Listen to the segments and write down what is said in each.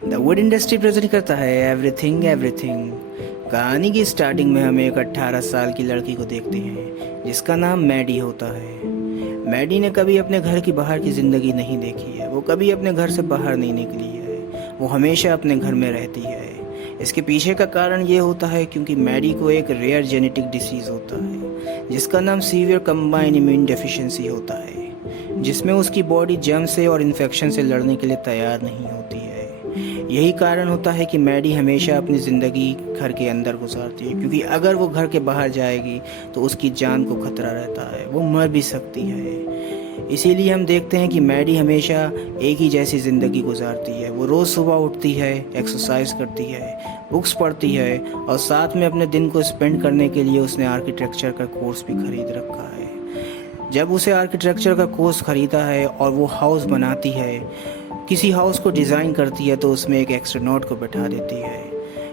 The wood industry present करता है everything everything. कहानी की स्टार्टिंग में हम एक 18 साल की लड़की को देखते हैं जिसका नाम मैडी होता है। मैडी ने कभी अपने घर की बाहर की ज़िंदगी नहीं देखी है। वो कभी अपने घर से बाहर नहीं निकली है। वो हमेशा अपने घर में रहती है। इसके पीछे का कारण ये होता है क्योंकि मैडी को एक रेयर जेनेटिक डिसीज़ होता है जिसका नाम सीवियर कंबाइन इम्यून डेफिशिएंसी होता है, जिसमें उसकी बॉडी जर्म से और इन्फेक्शन से लड़ने के लिए तैयार नहीं होती है। यही कारण होता है कि मैडी हमेशा अपनी ज़िंदगी घर के अंदर गुजारती है, क्योंकि अगर वो घर के बाहर जाएगी तो उसकी जान को खतरा रहता है, वो मर भी सकती है। इसीलिए हम देखते हैं कि मैडी हमेशा एक ही जैसी ज़िंदगी गुजारती है। वो रोज़ सुबह उठती है, एक्सरसाइज करती है, बुक्स पढ़ती है और साथ में अपने दिन को स्पेंड करने के लिए उसने आर्किटेक्चर का कोर्स भी खरीद रखा है। जब उसे आर्किटेक्चर का कोर्स ख़रीदा है और वो हाउस बनाती है, किसी हाउस को डिज़ाइन करती है, तो उसमें एक एस्ट्रोनॉट को बैठा देती है,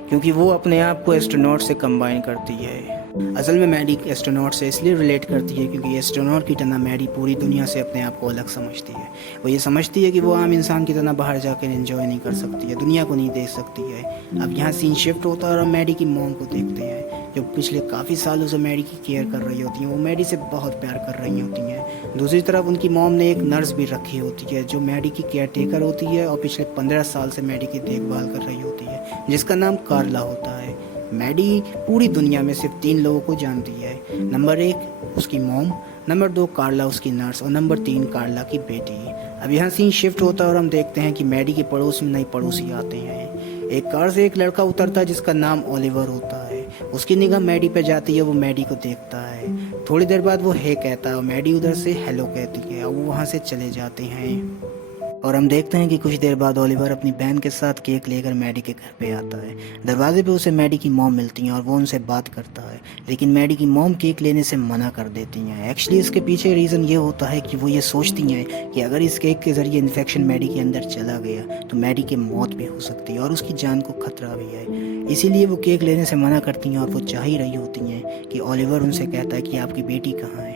क्योंकि वो अपने आप को एस्ट्रोनॉट से कंबाइन करती है। असल में मैडी एस्ट्रोनॉट से इसलिए रिलेट करती है क्योंकि एस्ट्रोनॉट की तरह मैडी पूरी दुनिया से अपने आप को अलग समझती है। वो ये समझती है कि वो आम इंसान की तरह बाहर जाकर एंजॉय नहीं कर सकती है, दुनिया को नहीं देख सकती है। अब यहाँ सीन शिफ्ट होता है और हम मैडी की मॉम को देखते हैं जो पिछले काफ़ी सालों से मैडी की केयर कर रही होती हैं। वो मैडी से बहुत प्यार कर रही होती हैं। दूसरी तरफ उनकी मॉम ने एक नर्स भी रखी होती है जो मैडी की केयर टेकर होती है और पिछले 15 साल से मैडी की देखभाल कर रही होती है, जिसका नाम कार्ला होता है। मैडी पूरी दुनिया में सिर्फ 3 लोगों को जानती है। नंबर 1 उसकी मॉम, नंबर 2 कार्ला उसकी नर्स और नंबर 3 कार्ला की बेटी। अब यहाँ सीन शिफ्ट होता है और हम देखते हैं कि मैडी के पड़ोस में नए पड़ोसी आते हैं। एक कार से एक लड़का उतरता है जिसका नाम ओलिवर होता है। उसकी निगाह मैडी पे जाती है, वो मैडी को देखता है। थोड़ी देर बाद वो हे कहता है और मैडी उधर से हेलो कहती है और वो वहाँ से चले जाते हैं। और हम देखते हैं कि कुछ देर बाद ओलिवर अपनी बहन के साथ केक लेकर मैडी के घर पे आता है। दरवाजे पे उसे मैडी की मॉम मिलती हैं और वो उनसे बात करता है, लेकिन मैडी की मॉम केक लेने से मना कर देती हैं। एक्चुअली इसके पीछे रीज़न ये होता है कि वो ये सोचती हैं कि अगर इस केक के ज़रिए इन्फेक्शन मैडी के अंदर चला गया तो मैडी की मौत भी हो सकती है और उसकी जान को खतरा भी है। इसीलिए वो केक लेने से मना करती हैं और वो चाह ही रही होती हैं कि ओलिवर उनसे कहता है कि आपकी बेटी कहाँ है।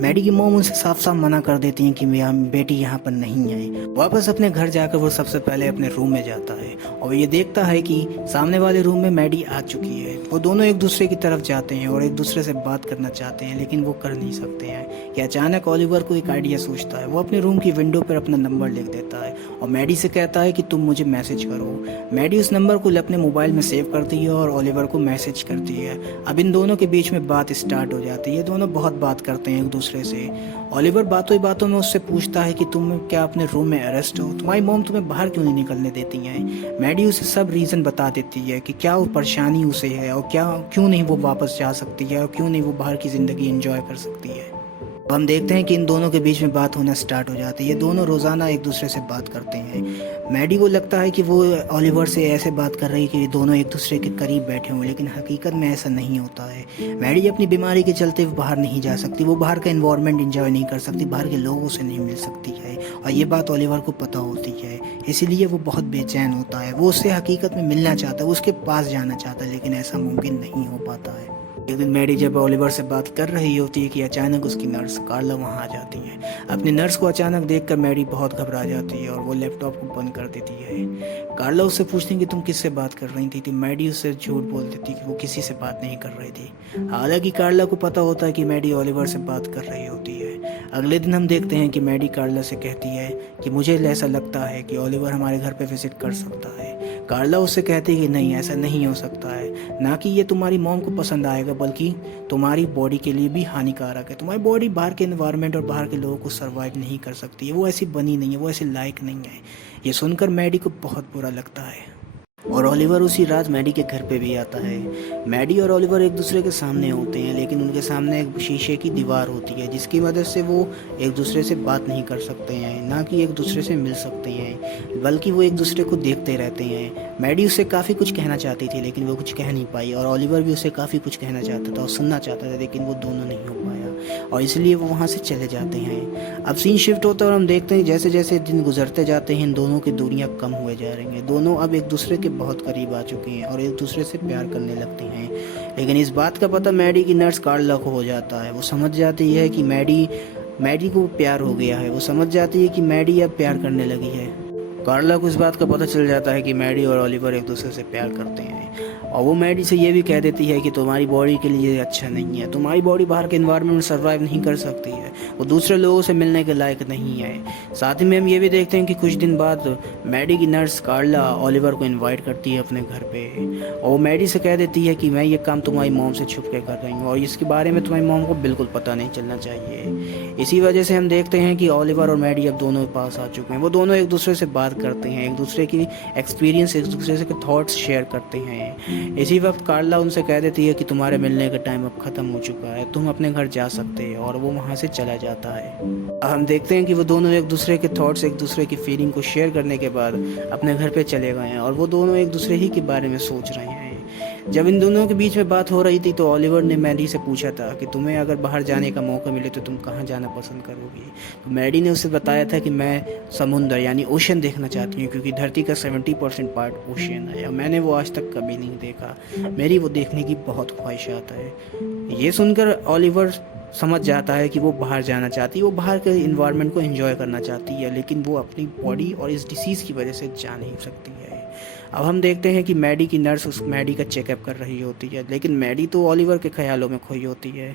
मैडी की मॉम उनसे साफ साफ मना कर देती हैं कि मेरा बेटी यहाँ पर नहीं है। वापस अपने घर जाकर वो सबसे पहले अपने रूम में जाता है और ये देखता है कि सामने वाले रूम में मैडी आ चुकी है। वो दोनों एक दूसरे की तरफ जाते हैं और एक दूसरे से बात करना चाहते हैं, लेकिन वो कर नहीं सकते हैं कि अचानक ओलिवर को एक आइडिया सोचता है। वो अपने रूम की विंडो पर अपना नंबर लिख देता है और मैडी से कहता है कि तुम मुझे मैसेज करो। मैडी उस नंबर को अपने मोबाइल में सेव करती है और ओलिवर को मैसेज करती है। अब इन दोनों के बीच में बात स्टार्ट हो जाती है। दोनों बहुत बात करते हैं एक दूसरे से। ओलिवर बातों ही बातों में उससे पूछता है कि तुम क्या अपने रूम में अरेस्ट हो, तुम्हारी मॉम तुम्हें बाहर क्यों नहीं निकलने देती हैं। मैडी उसे सब रीज़न बता देती है कि क्या वो परेशानी उसे है और क्यों नहीं वो वापस जा सकती है और क्यों नहीं वो बाहर की ज़िंदगी एंजॉय कर सकती है। तो हम देखते हैं कि इन दोनों के बीच में बात होना स्टार्ट हो जाती है। ये दोनों रोज़ाना एक दूसरे से बात करते हैं। मैडी को लगता है कि वो ओलिवर से ऐसे बात कर रही है कि दोनों एक दूसरे के करीब बैठे हों, लेकिन हकीकत में ऐसा नहीं होता है। मैडी अपनी बीमारी के चलते बाहर नहीं जा सकती, वो बाहर का एनवायरनमेंट एंजॉय नहीं कर सकती, बाहर के लोगों से नहीं मिल सकती है और ये बात ओलिवर को पता होती है। इसीलिए वो बहुत बेचैन होता है। वो उससे हकीकत में मिलना चाहता है, उसके पास जाना चाहता है, लेकिन ऐसा मुमकिन नहीं हो पाता है। एक दिन मैडी जब ओलिवर से बात कर रही होती है कि अचानक उसकी नर्स कार्ला वहाँ आ जाती है। अपनी नर्स को अचानक देखकर मैडी बहुत घबरा जाती है और वो लैपटॉप को बंद कर देती है। कार्ला उससे पूछती है कि तुम किससे बात कर रही थी। मैडी उससे झूठ बोल देती है कि वो किसी से बात नहीं कर रही थी। हालांकि कार्ला को पता होता है कि मैडी ओलिवर से बात कर रही होती है। अगले दिन हम देखते हैं कि मैडी कार्ला से कहती है कि मुझे ऐसा लगता है कि ओलिवर हमारे घर पर विजिट कर सकता है। कार्ला उससे कहती है कि नहीं, ऐसा नहीं हो सकता है, ना कि ये तुम्हारी मॉम को पसंद आएगा बल्कि तुम्हारी बॉडी के लिए भी हानिकारक है। तुम्हारी बॉडी बाहर के एनवायरनमेंट और बाहर के लोगों को सर्वाइव नहीं कर सकती है, वो ऐसी बनी नहीं है, वो ऐसे लायक नहीं है। ये सुनकर मैडी को बहुत बुरा लगता है और ओलिवर उसी रात मैडी के घर पे भी आता है। मैडी और ओलिवर एक दूसरे के सामने होते हैं, लेकिन उनके सामने एक शीशे की दीवार होती है जिसकी वजह से वो एक दूसरे से बात नहीं कर सकते हैं, ना कि एक दूसरे से मिल सकते हैं, बल्कि वो एक दूसरे को देखते रहते हैं। मैडी उससे काफ़ी कुछ कहना चाहती थी लेकिन वो कुछ कह नहीं पाई और ओलिवर भी उससे काफ़ी कुछ कहना चाहता था और सुनना चाहता था, लेकिन वो दोनों नहीं हो पाया और इसलिए वो वहाँ से चले जाते हैं। अब सीन शिफ्ट होता है और हम देखते हैं जैसे जैसे दिन गुजरते जाते हैं इन दोनों की दूरियाँ कम हुए जा रही हैं। दोनों अब एक दूसरे के बहुत करीब आ चुकी हैं और एक दूसरे से प्यार करने लगती हैं, लेकिन इस बात का पता मैडी की नर्स कार्ला को हो जाता है। वो समझ जाती है कि मैडी को प्यार हो गया है। वो समझ जाती है कि मैडी अब प्यार करने लगी है। कार्ला को इस बात का पता चल जाता है कि मैडी और ओलिवर एक दूसरे से प्यार करते हैं और वो मैडी से ये भी कह देती है कि तुम्हारी बॉडी के लिए अच्छा नहीं है, तुम्हारी बॉडी बाहर के एनवायरनमेंट में सर्वाइव नहीं कर सकती है, वो दूसरे लोगों से मिलने के लायक नहीं है। साथ ही में हम ये भी देखते हैं कि कुछ दिन बाद मैडी की नर्स कार्ला ओलिवर को इन्वाइट करती है अपने घर पे और वो मैडी से कह देती है कि मैं ये काम तुम्हारी मॉम से छुप के कर रही हूँ और इसके बारे में तुम्हारी मॉम को बिल्कुल पता नहीं चलना चाहिए। इसी वजह से हम देखते हैं कि ओलिवर और मैडी अब दोनों के पास आ चुके हैं। वो दोनों एक दूसरे से बात करते हैं, एक दूसरे की एक्सपीरियंस, एक दूसरे के थॉट्स शेयर करते हैं। इसी वक्त कार्ला उनसे कह देती है कि तुम्हारे मिलने का टाइम अब ख़त्म हो चुका है, तुम अपने घर जा सकते हैं और वो वहाँ से चला जाता है। हम देखते हैं कि वो दोनों एक दूसरे के थॉट्स, एक दूसरे की फीलिंग को शेयर करने के बाद अपने घर पे चले गए हैं और वो दोनों एक दूसरे ही के बारे में सोच रहे हैं। जब इन दोनों के बीच में बात हो रही थी तो ओलिवर ने मैडी से पूछा था कि तुम्हें अगर बाहर जाने का मौका मिले तो तुम कहाँ जाना पसंद करोगी। तो मैडी ने उसे बताया था कि मैं समुद्र यानी ओशन देखना चाहती हूँ क्योंकि धरती का 70% पार्ट ओशन है और मैंने वो आज तक कभी नहीं देखा, मेरी वो देखने की बहुत ख्वाहिशात है। ये सुनकर ओलिवर समझ जाता है कि वो बाहर जाना चाहती है, वो बाहर के इन्वायरमेंट को एंजॉय करना चाहती है, लेकिन वो अपनी बॉडी और इस डिसीज़ की वजह से जा नहीं सकती है। अब हम देखते हैं कि मैडी की नर्स उस मैडी का चेकअप कर रही होती है, लेकिन मैडी तो ओलिवर के ख्यालों में खोई होती है।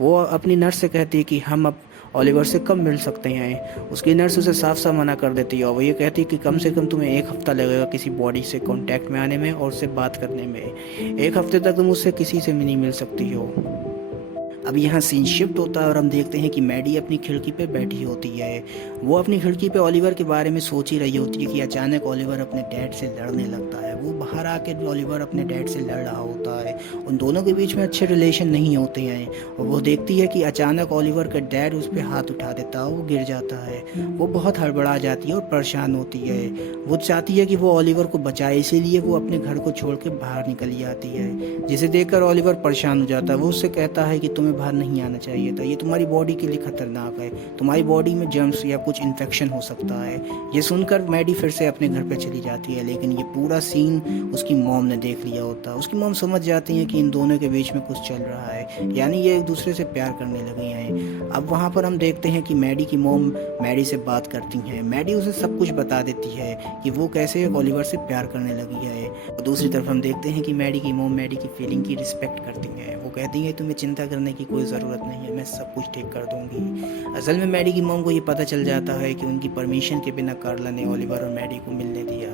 वो अपनी नर्स से कहती है कि हम अब ओलिवर से कब मिल सकते हैं। उसकी नर्स उसे साफ साफ मना कर देती है और वो ये कहती है कि कम से कम तुम्हें 1 हफ्ता लगेगा किसी बॉडी से कांटेक्ट में आने में और उससे बात करने में। 1 हफ्ते तक तुम उससे किसी से भी नहीं मिल सकती हो। अब यहाँ सीन शिफ्ट होता है और हम देखते हैं कि मैडी अपनी खिड़की पे बैठी होती है। वो अपनी खिड़की पे ओलिवर के बारे में सोच ही रही होती है कि अचानक ओलिवर अपने डैड से लड़ने लगता है। वो बाहर आके ओलिवर अपने डैड से लड़ रहा होता है, उन दोनों के बीच में अच्छे रिलेशन नहीं होते हैं और वो देखती है कि अचानक ओलिवर का डैड उस पर हाथ उठा देता है, वो गिर जाता है। वो बहुत हड़बड़ा जाती है और परेशान होती है। वो चाहती है कि वो ओलिवर को बचाए, इसीलिए वो अपने घर को छोड़ के बाहर निकल जाती है, जिसे देखकर ओलिवर परेशान हो जाता है। वो उससे कहता है कि तुम्हें बाहर नहीं आना चाहिए था, ये तुम्हारी बॉडी के लिए खतरनाक है, तुम्हारी बॉडी में जर्म्स या कुछ इन्फेक्शन हो सकता है। ये सुनकर मैडी फिर से अपने घर पे चली जाती है, लेकिन ये पूरा सीन उसकी मॉम ने देख लिया होता है। उसकी मॉम समझ जाती है कि इन दोनों के बीच में कुछ चल रहा है, यानी ये एक दूसरे से प्यार करने लगे हैं। अब वहाँ पर हम देखते हैं कि मैडी की मॉम मैडी से बात करती हैं। मैडी उसे सब कुछ बता देती है कि वो कैसे ओलिवर से प्यार करने लगी है। और दूसरी तरफ हम देखते हैं कि मैडी की मॉम मैडी की फीलिंग की रिस्पेक्ट करती हैं। वो कहती है तुम्हें चिंता करने की कोई ज़रूरत नहीं है, मैं सब कुछ ठीक कर दूंगी। असल में मैडी की मॉम को ये पता चल जाता है कि उनकी परमिशन के बिना कार्ला ने ओलिवर और मैडी को मिलने दिया,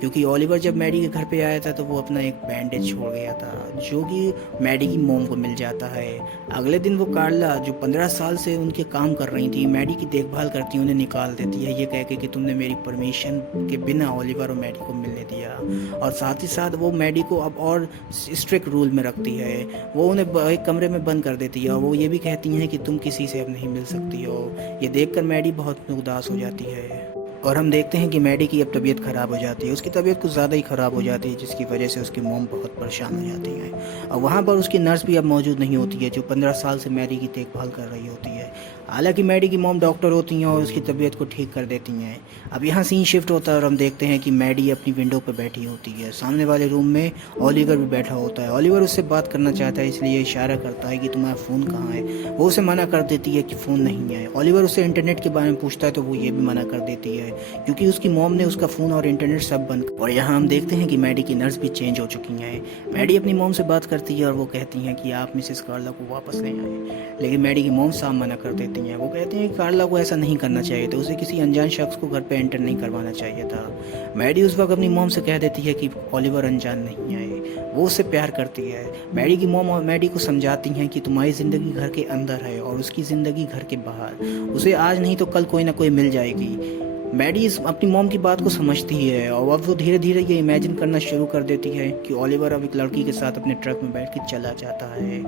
क्योंकि ओलिवर जब मैडी के घर पे आया था तो वो अपना एक बैंडेज छोड़ गया था जो कि मैडी की मॉम को मिल जाता है। अगले दिन वो कार्ला जो 15 साल से उनके काम कर रही थी, मैडी की देखभाल करती उन्हें निकाल देती है, ये कह के कि तुमने मेरी परमिशन के बिना ओलिवर और मैडी को मिलने दिया। और साथ ही साथ वो मैडी को अब और स्ट्रिक्ट रूल में रखती है। वो उन्हें एक कमरे में बंद कर देती है और वो ये भी कहती हैं कि तुम किसी से अब नहीं मिल सकती हो। ये देखकर मैडी बहुत उदास हो जाती है और हम देखते हैं कि मैडी की अब तबीयत ख़राब हो जाती है। उसकी तबीयत कुछ ज़्यादा ही ख़राब हो जाती है, जिसकी वजह से उसकी मॉम बहुत परेशान हो जाती है। और वहाँ पर उसकी नर्स भी अब मौजूद नहीं होती है जो 15 साल से मैडी की देखभाल कर रही होती है। हालांकि मैडी की मॉम डॉक्टर होती हैं और उसकी तबीयत को ठीक कर देती हैं। अब यहाँ सीन शिफ्ट होता है और हम देखते हैं कि मैडी अपनी विंडो पर बैठी होती है। सामने वाले रूम में ओलिवर भी बैठा होता है। ओलिवर उससे बात करना चाहता है, इसलिए इशारा करता है कि तुम्हारा फ़ोन कहाँ है। वो उसे मना कर देती है कि फ़ोन नहीं है। ओलिवर उससे इंटरनेट के बारे में पूछता है तो वो ये भी मना कर देती है क्योंकि उसकी मॉम ने उसका फ़ोन और इंटरनेट सब बंद। और यहाँ हम देखते हैं कि मैडी की नर्स भी चेंज हो चुकी हैं। मैडी अपनी मॉम से बात करती है और वो कहती हैं कि आप मिसेस कार्ला को वापस ले आए, लेकिन मैडी की मॉम साफ मना कर देती हैं। वो कहती हैं कि कार्ला को ऐसा नहीं करना चाहिए था, उसे किसी अनजान शख्स को घर पे एंटर नहीं करवाना चाहिए था। मैडी उस वक्त अपनी मॉम से कह देती है कि ओलिवर अनजान नहीं है, वो उससे प्यार करती है। मैडी की मॉम और मैडी को समझाती हैं कि तुम्हारी ज़िंदगी घर के अंदर है और उसकी ज़िंदगी घर के बाहर, उसे आज नहीं तो कल कोई ना कोई मिल जाएगी। मैडी अपनी मॉम की बात को समझती है और अब वो धीरे धीरे ये इमेजिन करना शुरू कर देती है कि ओलिवर अब एक लड़की के साथ अपने ट्रक में बैठ के चला जाता है।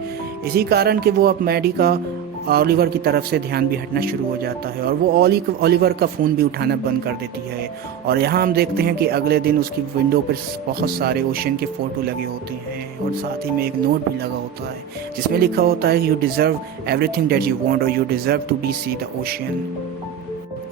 इसी कारण कि वो अब मैडी का ओलिवर की तरफ से ध्यान भी हटना शुरू हो जाता है और वो ओलिवर का फ़ोन भी उठाना बंद कर देती है। और यहाँ हम देखते हैं कि अगले दिन उसकी विंडो पर बहुत सारे ओशन के फ़ोटो लगे होते हैं और साथ ही में एक नोट भी लगा होता है जिसमें लिखा होता है you deserve everything that you want और you deserve to be see the ocean.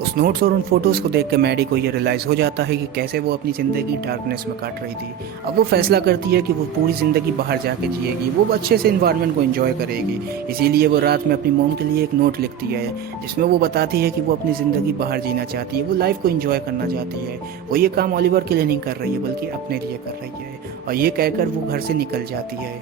उस नोट्स और उन फोटोज़ को देख के मैडी को ये रियलाइज़ हो जाता है कि कैसे वो अपनी ज़िंदगी डार्कनेस में काट रही थी। अब वो फैसला करती है कि वो पूरी ज़िंदगी बाहर जाके जिएगी, वो अच्छे से इन्वायरमेंट को एंजॉय करेगी। इसीलिए वो रात में अपनी मॉम के लिए एक नोट लिखती है जिसमें वो बताती है कि वो अपनी ज़िंदगी बाहर जीना चाहती है, वो लाइफ को एंजॉय करना चाहती है। वो ये काम ओलिवर के लिए नहीं कर रही है बल्कि अपने लिए कर रही है। और ये कहकर वो घर से निकल जाती है।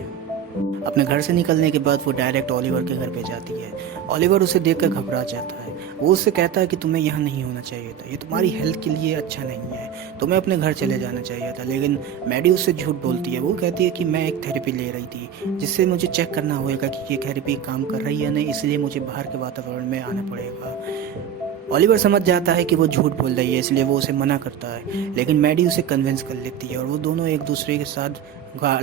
अपने घर से निकलने के बाद वो डायरेक्ट ओलिवर के घर पे जाती है। ओलिवर उसे देखकर घबरा जाता है। वो उससे कहता है कि तुम्हें यहाँ नहीं होना चाहिए था, ये तुम्हारी हेल्थ के लिए अच्छा नहीं है, तुम्हें अपने घर चले जाना चाहिए था। लेकिन मैडी उससे झूठ बोलती है। वो कहती है कि मैं एक थेरेपी ले रही थी जिससे मुझे चेक करना होगा कि ये थेरेपी काम कर रही है या नहीं, इसलिए मुझे बाहर के वातावरण में आना पड़ेगा। ओलिवर समझ जाता है कि वो झूठ बोल रही है, इसलिए वो उसे मना करता है। लेकिन मैडी उसे कन्विंस कर लेती है और वो दोनों एक दूसरे के साथ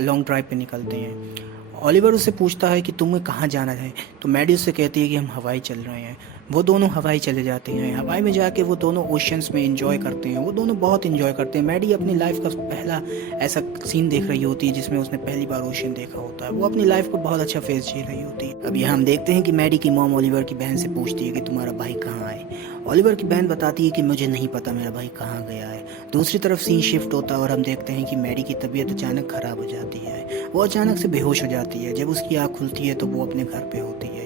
लॉन्ग ड्राइव पे निकलते हैं। ओलिवर उससे पूछता है कि तुम्हें कहाँ जाना है, तो मैडी उससे कहती है कि हम हवाई चल रहे हैं। वो दोनों हवाई चले जाते हैं। हवाई में जाके वो दोनों ओशंस में एंजॉय करते हैं। वो दोनों बहुत एंजॉय करते हैं। मैडी अपनी लाइफ का पहला ऐसा सीन देख रही होती है जिसमें उसने पहली बार ओशन देखा होता है। वो अपनी लाइफ को बहुत अच्छा फेस जी रही होती है। अब यहाँ हम देखते हैं कि मैडी की मॉम ओलिवर की बहन से पूछती है कि तुम्हारा भाई कहाँ है। ओलिवर की बहन बताती है कि मुझे नहीं पता मेरा भाई कहाँ गया है। दूसरी तरफ सीन शिफ्ट होता है और हम देखते हैं कि मैडी की तबीयत अचानक खराब हो जाती है। वो अचानक से बेहोश हो जाती है। जब उसकी आँख खुलती है तो वो अपने घर पे होती है।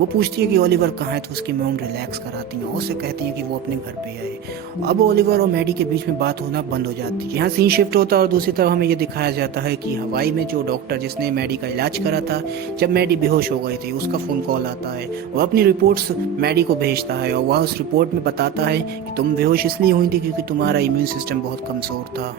वो पूछती है कि ओलिवर कहाँ है, तो उसकी मॉम रिलैक्स कराती है और उससे कहती है कि वो अपने घर पे आए। अब ओलिवर और मैडी के बीच में बात होना बंद हो जाती है। यहाँ सीन शिफ्ट होता है और दूसरी तरफ हमें ये दिखाया जाता है कि हवाई में जो डॉक्टर जिसने मैडी का इलाज करा था, जब मैडी बेहोश हो गई थी उसका फ़ोन कॉल आता है। वो अपनी रिपोर्ट्स मैडी को भेजता है और वह उस रिपोर्ट में बताता है कि तुम बेहोश इसलिए हुई थी क्योंकि तुम्हारा इम्यून सिस्टम बहुत कमज़ोर था।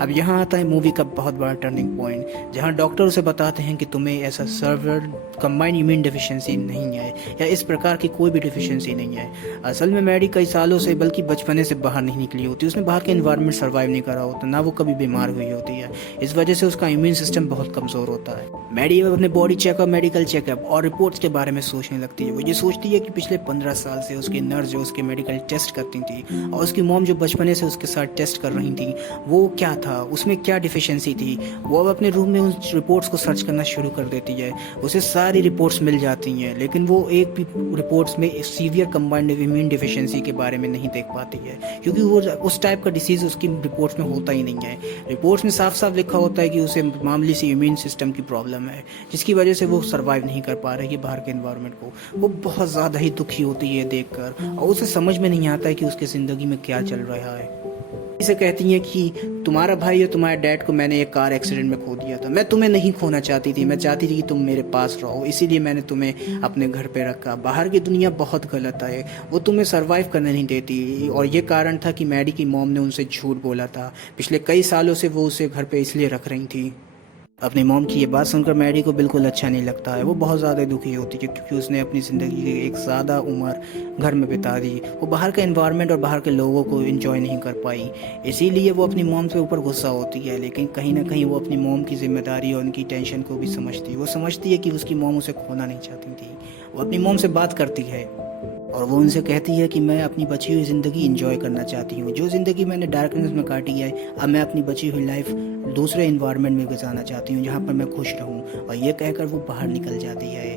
अब यहाँ आता है मूवी का बहुत बड़ा टर्निंग पॉइंट, जहाँ डॉक्टर उसे बताते हैं कि तुम्हें ऐसा सर्वर कंबाइंड इम्यून डिफिशिएंसी नहीं है या इस प्रकार की कोई भी डिफिशिएंसी नहीं है। असल में मैडी कई सालों से बल्कि बचपने से बाहर नहीं निकली होती। उसने बाहर के एनवायरनमेंट सर्वाइव नहीं करा होता, ना वो कभी बीमार हुई होती है। इस वजह से उसका इम्यून सिस्टम बहुत कमज़ोर होता है। मैडी अपने बॉडी चेकअप, मेडिकल चेकअप और रिपोर्ट्स के बारे में सोचने लगती है। वो ये सोचती है कि पिछले 15 साल से उसकी नर्स जो उसके मेडिकल टेस्ट करती थी और उसकी मॉम जो बचपने से उसके साथ टेस्ट कर रही थी, वो क्या था, उसमें क्या डिफिशिएंसी थी। वो अब अपने रूम में उन रिपोर्ट्स को सर्च करना शुरू कर देती है। उसे सारी रिपोर्ट्स मिल जाती हैं, लेकिन वो एक भी रिपोर्ट्स में सीवियर कंबाइंड इम्यून डिफिशिएंसी के बारे में नहीं देख पाती है, क्योंकि वो उस टाइप का डिसीज़ उसकी रिपोर्ट्स में होता ही नहीं है। रिपोर्ट्स में साफ साफ लिखा होता है कि उसे मामूली सी इम्यून सिस्टम की प्रॉब्लम है, जिसकी वजह से वो सर्वाइव नहीं कर पा रही है बाहर के एनवायरनमेंट को। वो बहुत ज़्यादा ही दुखी होती है देखकर और उसे समझ में नहीं आता है कि उसकी ज़िंदगी में क्या चल रहा है। इसे कहती हैं कि तुम्हारा भाई और तुम्हारे डैड को मैंने एक कार एक्सीडेंट में खो दिया था। मैं तुम्हें नहीं खोना चाहती थी, मैं चाहती थी कि तुम मेरे पास रहो, इसीलिए मैंने तुम्हें अपने घर पे रखा। बाहर की दुनिया बहुत गलत है, वो तुम्हें सरवाइव करने नहीं देती और ये कारण था कि मैडी की मॉम ने उनसे झूठ बोला था। पिछले कई सालों से वो उसे घर पे इसलिए रख रही थी। अपनी मॉम की ये बात सुनकर मैडी को बिल्कुल अच्छा नहीं लगता है। वो बहुत ज़्यादा दुखी होती है क्योंकि उसने अपनी ज़िंदगी की एक ज़्यादा उम्र घर में बिता दी। वो बाहर का एनवायरनमेंट और बाहर के लोगों को एंजॉय नहीं कर पाई, इसीलिए वो अपनी मॉम से ऊपर गुस्सा होती है। लेकिन कहीं ना कहीं वो अपनी मॉम की जिम्मेदारी और उनकी टेंशन को भी समझती है। वो समझती है कि उसकी मॉम उसे खोना नहीं चाहती थी। वो अपनी मॉम से बात करती है और वो उनसे कहती है कि मैं अपनी बची हुई ज़िंदगी एंजॉय करना चाहती हूँ। जो ज़िंदगी मैंने डार्कनेस में काटी है, अब मैं अपनी बची हुई लाइफ दूसरे इन्वायरमेंट में गुजारना चाहती हूँ जहाँ पर मैं खुश रहूँ। और ये कहकर वो बाहर निकल जाती है।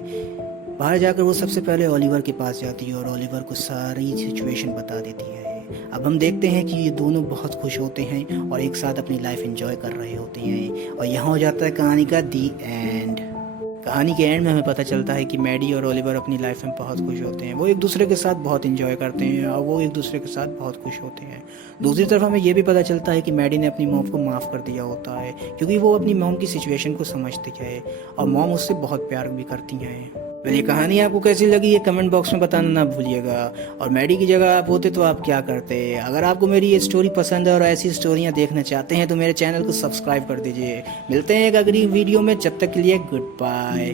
बाहर जाकर वो सबसे पहले ओलिवर के पास जाती है और ओलिवर को सारी सिचुएशन बता देती है। अब हम देखते हैं कि ये दोनों बहुत खुश होते हैं और एक साथ अपनी लाइफ एंजॉय कर रहे होते हैं। और यहाँ हो जाता है कहानी का दी एंड। कहानी के एंड में हमें पता चलता है कि मैडी और ओलिवर अपनी लाइफ में बहुत खुश होते हैं। वो एक दूसरे के साथ बहुत एंजॉय करते हैं और वो एक दूसरे के साथ बहुत खुश होते हैं। दूसरी तरफ हमें ये भी पता चलता है कि मैडी ने अपनी मॉम को माफ़ कर दिया होता है, क्योंकि वो अपनी मॉम की सिचुएशन को समझती है और मॉम उससे बहुत प्यार भी करती हैं। तो ये कहानी आपको कैसी लगी ये कमेंट बॉक्स में बताना ना भूलिएगा। और मैडी की जगह आप होते तो आप क्या करते। अगर आपको मेरी ये स्टोरी पसंद है और ऐसी स्टोरियाँ देखना चाहते हैं तो मेरे चैनल को सब्सक्राइब कर दीजिए। मिलते हैं एक अगली वीडियो में, जब तक के लिए गुड बाय।